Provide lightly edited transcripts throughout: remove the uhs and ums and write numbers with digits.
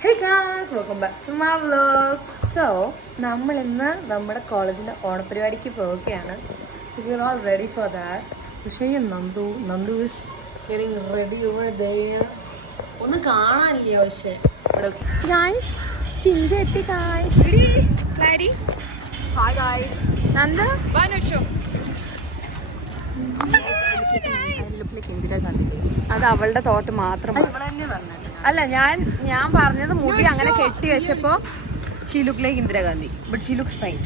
Hey guys, welcome back to my vlogs. So, നമ്മൾ ഇന്ന് നമ്മുടെ കോളേജിന്റെ ഓണപരിപാടിക്ക് പോവുകയാണ്. So we are all ready for that. പക്ഷേ Nandu is getting ready over there. ഒന്നും കാണാനില്ല പക്ഷേ. Guys, ചിഞ്ച എത്തി guys. Ready? Hi guys. Nandu? Vanushu. അത് അവളുടെ തോട്ട് മാത്രമാണ്. അല്ല ഞാൻ പറഞ്ഞത് മുടി അങ്ങനെ കെട്ടി വെച്ചപ്പോ she look like Indira Gandhi but she looks fine.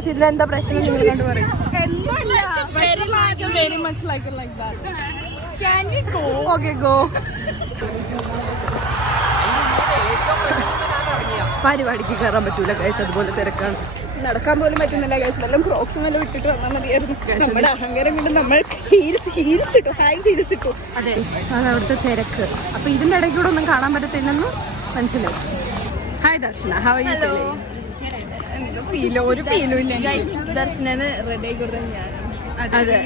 ഇതിലെന്താ പ്രശ്നം നിങ്ങൾ കണ്ടു പറയും. Okay, go. പരിപാടിക്ക് കയറാൻ പറ്റൂല ഗൈസ്, അതുപോലെ തിരക്കാണ്. നടക്കാൻ പോലും പറ്റുന്നില്ല ഗൈസ്. വല്ലതും ക്രോക്സും വല്ലതും ഇട്ടിട്ട് വന്നാൽ മതിയായിരുന്നു. നമ്മുടെ അഹങ്കാരം കൊണ്ട് നമ്മൾ ഹീൽസ് ഇട്ടു. അതെ, അത് അവിടുത്തെ തിരക്ക്. അപ്പൊ ഇതിന്റെ ഇടയ്ക്കൂടെ ഒന്നും കാണാൻ പറ്റത്തില്ലെന്ന് മനസ്സിലായി. Hi Darshana, how are you feeling? ഒരു ഫീലും ഇല്ല ഗൈസ്. ദർശനന് റെഡി ആയി കൊടുത്ത ഞാൻ. അതെ,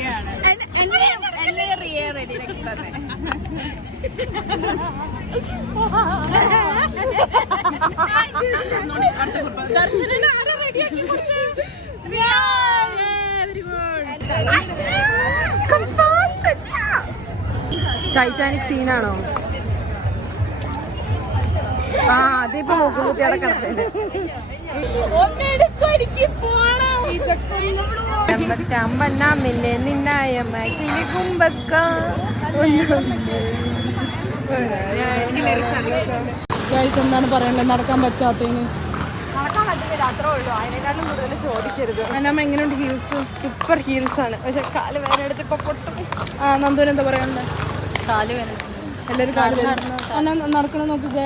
ടൈറ്റാനിക് സീനാണോ? ആ, അതിപ്പോ മൂക്കുകുത്തി അടക്കണേ. എന്താണ് പറയണ്ടത്? നടക്കാൻ പറ്റാത്തതിന് നടക്കാൻ പറ്റില്ല, അത്രേ ഉള്ളൂ. അതിനേക്കാളും കൂടുതൽ ചോദിക്കരുത്. എങ്ങനെയുണ്ട് ഹീൽസ്? സൂപ്പർ ഹീൽസ് ആണ്, പക്ഷെ കാല് വേദന എടുത്ത് ഇപ്പൊ പൊട്ടും. നന്ദുവിന് എന്താ പറയണ്ടേ? കാല് വേദന എല്ലാരും നടക്കണം നോക്കുക.